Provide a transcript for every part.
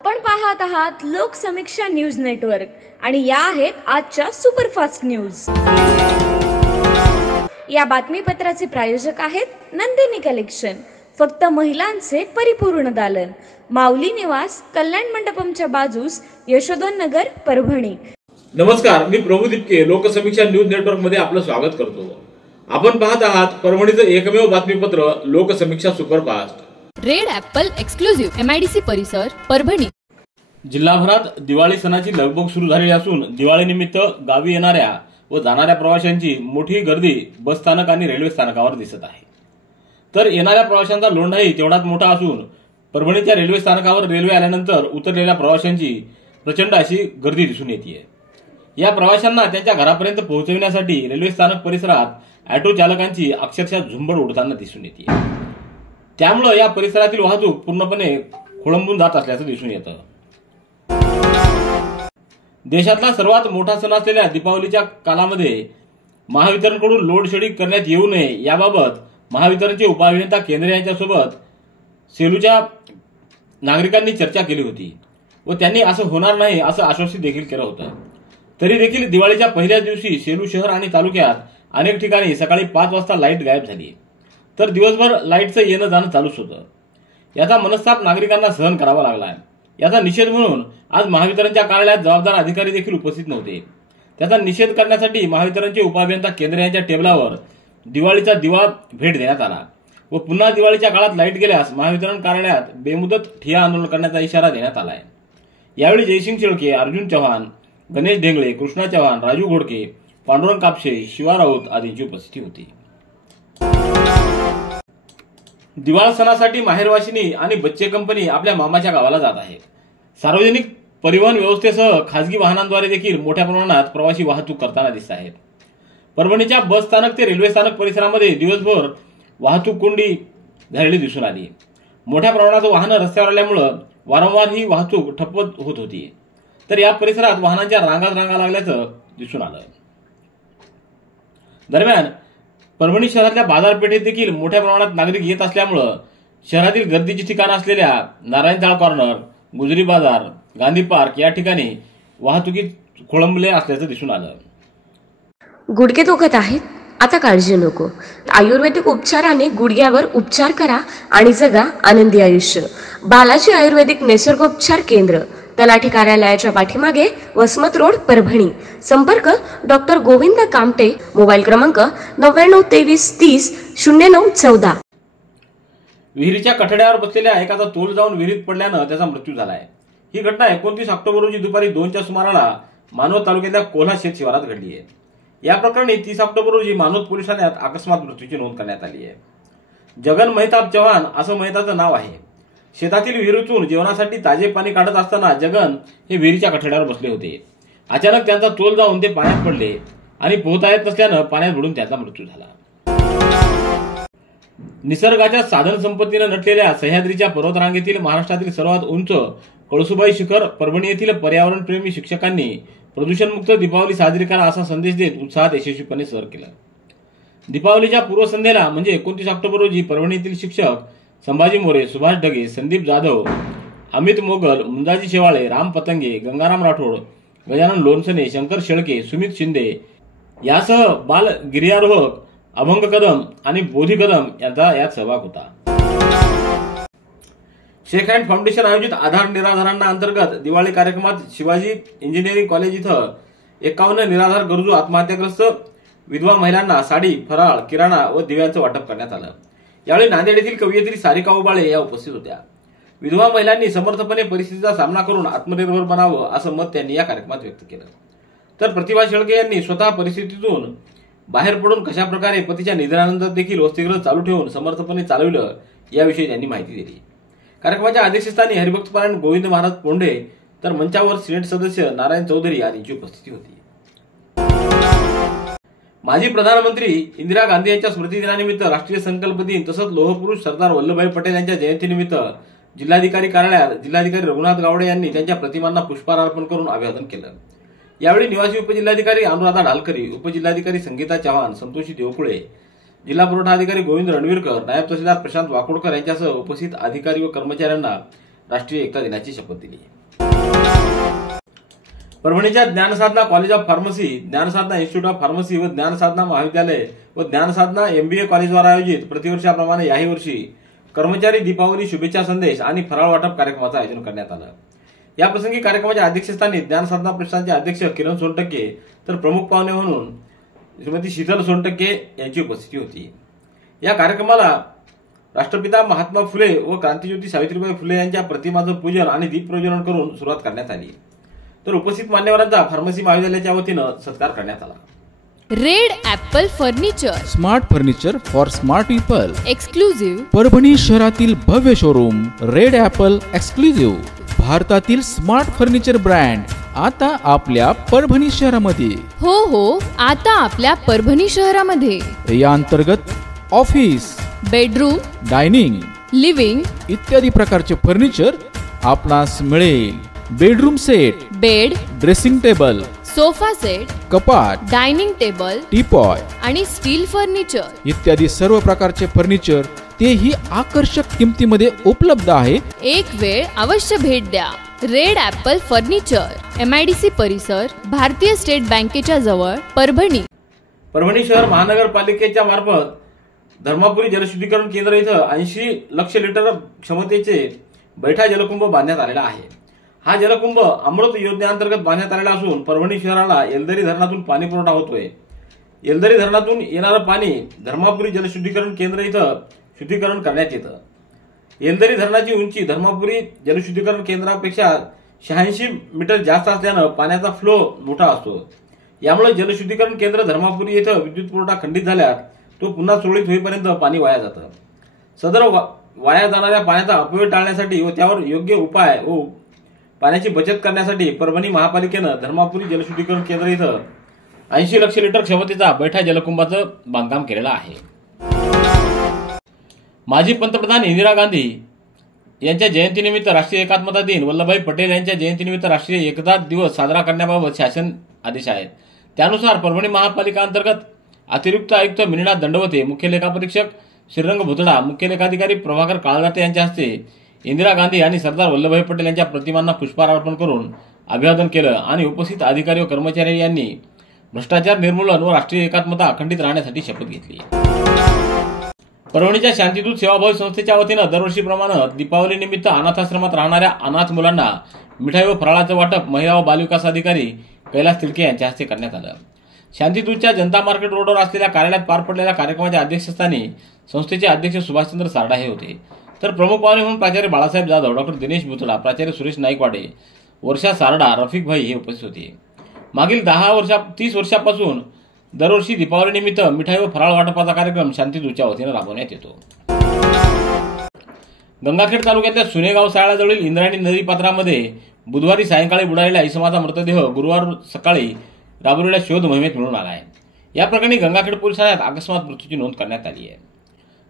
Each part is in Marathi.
आपण पाहत आहात लोकसमीक्षा न्यूज नेटवर्क आणि या आहेत आजच्या सुपरफास्ट न्यूज। या बातमीपत्राचे प्रायोजक आहेत नंदिनी कलेक्शन, फक्त महिलांचे परिपूर्ण दालन, माऊली निवास, कल्याण मंडपमच्या बाजूस, यशोधन नगर, परभणी। नमस्कार, मी प्रभू दीपके लोकसमीक्षा न्यूज नेटवर्क मध्ये आपलं स्वागत करतो। आपण पाहत आहात परभणीचं एकमेव बातमीपत्र Loksamiksha superfast. Red Apple exclusive MIDC परिसर, परभणी। जिल्हाभरात दिवाळी सणाची लगबग सुरू झालेली असून दिवाळीनिमित्त गावी येणाऱ्या व जाणाऱ्या प्रवाशांची मोठी गर्दी बस स्थानक आणि रेल्वे स्थानकावर दिसत आहे। तर येणाऱ्या प्रवाशांचा लोंढाही तेवढाच मोठा असून परभणीच्या रेल्वे स्थानकावर रेल्वे आल्यानंतर उतरलेल्या प्रवाशांची प्रचंड अशी गर्दी दिसून येते। या प्रवाशांना त्यांच्या घरापर्यंत पोहोचविण्यासाठी रेल्वे स्थानक परिसरात ऑटो चालकांची अक्षरशः झुंबड उडताना दिसून येते। त्यामुळे या परिसरातील वाहतूक पूर्णपणे खोळंबून जात असल्याचं दिसून येतं। देशातला सर्वात मोठा सण असलेल्या दीपावलीच्या कालामध्ये महावितरणकडून लोड शेडिंग करण्यात येऊ नये याबाबत महावितरणचे उपअभियंता केंद्रे यांच्यासोबत सेलूच्या नागरिकांनी चर्चा केली होती व त्यांनी असं होणार नाही असं आश्वासित देखील केलं होतं। तरी देखील दिवाळीच्या पहिल्याच दिवशी सेलू शहर आणि तालुक्यात अनेक ठिकाणी सकाळी 5 वाजता लाईट गायब झाली, तर दिवसभर लाईटचं येणं जाणं चालूच होतं। याचा मनस्ताप नागरिकांना सहन करावा लागला। याचा निषेध म्हणून आज महावितरणच्या कार्यालयात जबाबदार अधिकारी देखील उपस्थित नव्हते। त्याचा निषेध करण्यासाठी महावितरणचे उपअभियंता केंद्रे यांच्या टेबलावर दिवाळीचा दिवा भेट देण्यात आला व पुन्हा दिवाळीच्या काळात लाईट गेल्यास महावितरण कार्यालयात बेमुदत ठिय्या आंदोलन करण्याचा इशारा देण्यात आला आहे। यावेळी जयसिंग शेळके, अर्जुन चव्हाण, गणेश ढेंगळे, कृष्णा चव्हाण, राजू घोडके, पांडुरंग कापसे, शिवा राऊत आदींची उपस्थिती होती। दिवाळ सणासाठी माहेरवाशिनी आणि बच्चे कंपनी आपल्या मामाच्या गावाला जात आहे। सार्वजनिक परिवहन व्यवस्थेसह खासगी वाहनांद्वारे देखील मोठ्या प्रमाणात प्रवासी वाहतूक करताना दिसत आहेत। परभणीच्या बस स्थानक ते रेल्वे स्थानक परिसरामध्ये दिवसभर वाहतूक कोंडी झालेली दिसून आली। मोठ्या प्रमाणात वाहनं रस्त्यावर आल्यामुळे वारंवार ही वाहतूक ठप्प होत होती, तर या परिसरात वाहनांच्या रांगा लागल्याचं दिसून आलं। दरम्यान परभणी शहरातल्या बाजारपेठेत देखील मोठ्या प्रमाणात नागरिक येत असल्यामुळे शहरातील गर्दीची ठिकाणं असलेल्या नारायणचाळ कॉर्नर, गुजरी बाजार, गांधी पार्क या ठिकाणी वाहतुकीत खोळंबले असल्याचं दिसून आलं। गुडघे दुखत आहेत? आता काळजी नको। आयुर्वेदिक उपचाराने गुडघ्यावर उपचार करा आणि जगा आनंदी आयुष्य। बालाजी आयुर्वेदिक निसर्गोपचार केंद्र, तलाठी कार्यालयाच्या पाठीमागे, वसमत रोड, परभणी। संपर्क डॉक्टर गोविंद कामटे, मोबाईल क्रमांक 9923300914। विहिरीच्या कठड्यावर बसलेल्या एकाचा तोल जाऊन विहिरीत पडल्यानं त्याचा मृत्यू झालाय। ही घटना 29 ऑक्टोबर रोजी दुपारी 2च्या सुमाराला मानवत तालुक्यातल्या कोल्हा शेत शिवारात घडली आहे। या प्रकरणी 30 ऑक्टोबर रोजी मानवत पोलीस ठाण्यात अकस्मात मृत्यूची नोंद करण्यात आली आहे। जगन मेहताब चव्हाण असं मेहताचं नाव आहे। शेतातील विहिरीतून जेवणासाठी ताजे पाणी काढत असताना जगन हे विहिरीच्या कठड्यावर बसले होते। अचानक त्यांचा तोल जाऊन ते पाण्यात पडले आणि पोहता येत नसल्यानं पाण्यात बुडून त्यांचा मृत्यू झाला। निसर्गाच्या साधन संपत्तीनं नटलेल्या सह्याद्रीच्या पर्वतरांगेतील महाराष्ट्रातील सर्वात उंच कळसुबाई शिखर परभणी येथील पर्यावरणप्रेमी शिक्षकांनी प्रदूषणमुक्त दीपावली साजरी करा असा संदेश देत उत्साहात यशस्वीपणे सर केलं। दीपावलीच्या पूर्वसंध्येला म्हणजे 29 ऑक्टोबर रोजी परभणी येथील शिक्षक संभाजी मोरे, सुभाष ढगे, संदीप जाधव, अमित मोगल, मुंजाजी शेवाळे, राम पतंगे, गंगाराम राठोड, गजानन लोणसने, शंकर शेळके, सुमित शिंदे यासह बाल गिर्यारोहक अभंग कदम आणि बोधी कदम यांचा यात सहभाग होता। शेख हँड फाउंडेशन आयोजित आधार निराधारांना अंतर्गत दिवाळी कार्यक्रमात शिवाजी इंजिनिअरिंग कॉलेज इथं 51 निराधार गरजू आत्महत्याग्रस्त विधवा महिलांना साडी, फराळ, किराणा व दिव्यांचं वाटप करण्यात आलं। यावेळी नांदेड येथील कवयित्री सारिका उबाळे या उपस्थित होत्या। विधवा महिलांनी समर्थपणे परिस्थितीचा सामना करून आत्मनिर्भर बनावं असं मत त्यांनी या कार्यक्रमात व्यक्त केलं। तर प्रतिभा शेळके यांनी स्वतः परिस्थितीतून बाहेर पडून कशा प्रकारे पतीच्या निधनानंतर देखील वसतिगृह चालू ठेवून समर्थपणे चालविलं याविषयी त्यांनी माहिती दिली। कार्यक्रमाच्या अध्यक्षस्थानी हरिभक्तपरायण गोविंद महाराज पोंढे, तर मंचावर सिनेट सदस्य नारायण चौधरी आदींची उपस्थिती होती। माजी प्रधानमंत्री इंदिरा गांधी यांच्या स्मृतिदिनानिमित्त राष्ट्रीय संकल्प दिन तसंच लोहपुरुष सरदार वल्लभभाई पटेल यांच्या जयंतीनिमित्त जिल्हाधिकारी कार्यालयात जिल्हाधिकारी रघुनाथ गावडे यांनी त्यांच्या प्रतिमांना पुष्पहार अर्पण करून अभिवादन केलं। यावेळी निवासी उपजिल्हाधिकारी अनुराधा ढालकरी, उपजिल्हाधिकारी संगीता चव्हाण, संतोषी देवकुळे, जिल्हा पुरवठा अधिकारी गोविंद रणवीरकर, नायब तहसीलदार प्रशांत वाकोडकर यांच्यासह उपस्थित अधिकारी व कर्मचाऱ्यांना राष्ट्रीय एकता दिनाची शपथ दिली. परभणीच्या Dnyansadhana college of pharmacy, Dnyansadhana institute of pharmacy व ज्ञानसाधना महाविद्यालय व ज्ञानसाधना MBA कॉलेजद्वारा आयोजित प्रतिवर्षाप्रमाणे याही वर्षी कर्मचारी दीपावली शुभेच्छा संदेश आणि फराळ वाटप कार्यक्रमाचं आयोजन करण्यात आलं. या प्रसंगी कार्यक्रमाच्या अध्यक्षस्थानी ज्ञानसाधना प्रतिष्ठानचे अध्यक्ष किरण सोनटक्के तर प्रमुख पाहुणे म्हणून श्रीमती शीतल सोनटक्के यांची उपस्थिती होती. या कार्यक्रमाला राष्ट्रपिता महात्मा फुले व क्रांतिज्योती सावित्रीबाई फुले यांच्या प्रतिमांचं पूजन आणि दीप प्रज्वलन करून सुरुवात करण्यात आली. तर उपस्थित मान्यवरांचा फार्मसी महाविद्यालयाच्या वतीनं सत्कार करण्यात आला. Red Apple furniture, smart furniture for smart people, exclusive Parbhani शहरातील भव्य शोरूम रेड ॲपल एक्सक्लुझिव्ह, भारतातील स्मार्ट फर्निचर ब्रँड आता आपल्या परभणी शहरामध्ये. हो, आता आपल्या परभणी शहरामध्ये. या अंतर्गत ऑफिस, बेडरूम, डायनिंग, लिव्हिंग इत्यादी प्रकारचे फर्निचर आपणास मिळेल. Bedroom set, bed, dressing table, sofa set, कपाट, डायनिंग टेबल, टीपॉय आणि स्टील फर्निचर इत्यादी सर्व प्रकारचे फर्निचर तेही आकर्षक किमतीमध्ये उपलब्ध आहे. एक वेळ अवश्य भेट द्या. रेड ॲपल फर्निचर, MIDC परिसर, भारतीय स्टेट बँकेच्या जवळ, परभणी. परभणी शहर महानगरपालिकेच्या मार्फत धर्मापुरी जलशुद्धीकरण केंद्र इथं 80 लक्ष लिटर क्षमतेचे बैठा जलकुंभ बांधण्यात आलेला आहे. हा जलकुंभ अमृत योजनेअंतर्गत बांधण्यात आलेला असून परभणी शहराला येलदरी धरणातून पाणी पुरवठा होतोय. येलदरी धरणातून येणारं पाणी धर्मापुरी जलशुद्धीकरण केंद्र इथं शुद्धीकरण करण्यात येतं. येलदरी धरणाची उंची धर्मापुरी जलशुद्धीकरण केंद्रापेक्षा 86 मीटर जास्त असल्यानं पाण्याचा फ्लो मोठा असतो. यामुळे जलशुद्धीकरण केंद्र धर्मापुरी येथे विद्युत पुरवठा खंडित झाल्यास तो पुन्हा सुरळीत होईपर्यंत पाणी वाया जातं. सदर वाया जाणाऱ्या पाण्याचा अपव्यय टाळण्यासाठी व त्यावर योग्य उपाय व पाण्याची बचत करण्यासाठी परभणी महापालिकेनं धर्मापुरी जलशुद्धीकरण केंद्र इथं 80 लक्ष लिटर क्षमतेचा बैठा जलकुंभाचं बांधकाम केलेलं आहे. माजी पंतप्रधान इंदिरा गांधी यांच्या जयंतीनिमित्त राष्ट्रीय एकात्मता दिन, वल्लभभाई पटेल यांच्या जयंतीनिमित्त राष्ट्रीय एकता दिवस साजरा करण्याबाबत शासन आदेश आहेत. त्यानुसार परभणी महापालिका अंतर्गत अतिरिक्त आयुक्त मिनीनाथ दंडवते, मुख्य लेखापरीक्षक श्रीरंग भुतडा, मुख्य लेखाधिकारी प्रभाकर काळदाते यांच्या हस्ते इंदिरा गांधी आणि सरदार वल्लभभाई पटेल यांच्या प्रतिमांना पुष्पहार अर्पण करून अभिवादन केलं आणि उपस्थित अधिकारी व कर्मचारी यांनी भ्रष्टाचार निर्मूलन व राष्ट्रीय एकात्मता अखंडित राहण्यासाठी शपथ घेतली. परभणीच्या शांतिदूत सेवाभावी संस्थेच्या वतीनं दरवर्षीप्रमाणे दीपावली निमित्त अनाथाश्रमात राहणाऱ्या अनाथ मुलांना मिठाई व फराळाचं वाटप महिला व बालविकास अधिकारी कैलास तिडके यांच्या हस्ते करण्यात आलं. शांतिदूतच्या जनता मार्केट रोडवर असलेल्या कार्यालयात पार पडलेल्या कार्यक्रमाच्या अध्यक्षस्थानी संस्थेचे अध्यक्ष सुभाषचंद्र सारडा हे होते. तर प्रमुख पाहुणे म्हणून प्राचार्य बाळासाहेब जाधव, डॉक्टर दिनेश भुतडा, प्राचार्य सुरेश नाईकवाडे, वर्षा सारडा, रफिक भाई हे उपस्थित होते. मागील 30 वर्षापासून दरवर्षी दीपावलीनिमित्त मिठाई व फराळ वाटपाचा कार्यक्रम शांतिदूतच्या वतीनं राबवण्यात येतो. गंगाखेड तालुक्यातल्या सुनेगाव सायळाजवळील इंद्रायणी नदीपात्रामध्ये बुधवारी सायंकाळी बुडालेल्या इसमाचा मृतदेह गुरुवार सकाळी राबवलेल्या शोध मोहिमेत मिळून आला आहे. या प्रकरणी गंगाखेड पोलीस ठाण्यात अकस्मात मृत्यूची नोंद करण्यात आली आहे.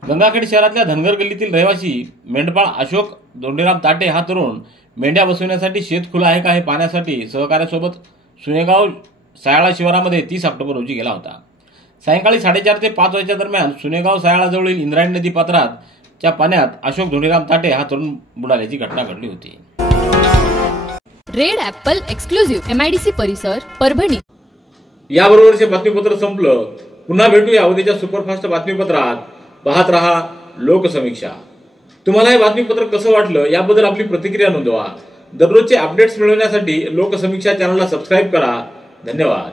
गंगाखेड शहरातल्या धनगर गल्लीतील रहिवासी मेंढपाळ अशोक धोंडीराम ताटे हा तरुण मेंढ्या बसवण्यासाठी शेत खुलं आहे का हे पाहण्यासाठी सहकार्यासोबत सुनेगाव सायळा शिवारामध्ये 30 ऑक्टोबर रोजी गेला होता. सायंकाळी 4:30 ते 5 वाजेच्या दरम्यान सुनेगाव सायळाजवळील इंद्रायणी नदी पात्राच्या पाण्यात अशोक धोंडीराम ताटे हा तरुण बुडाल्याची घटना घडली होती. रेड ॲपल एक्सक्लुझिव्ह, MIDC परिसर, परभणी. याबरोबरचे बातमीपत्र संपलं. पुन्हा भेटूया उद्याच्या सुपरफास्ट बातमीपत्रात. पाहत रहा लोकसमीक्षा. तुम्हाला हे बातमीपत्र कसं वाटलं याबद्दल आपली प्रतिक्रिया नोंदवा. दररोजचे अपडेट्स मिळवण्यासाठी लोकसमीक्षा चॅनलला सबस्क्राईब करा. धन्यवाद.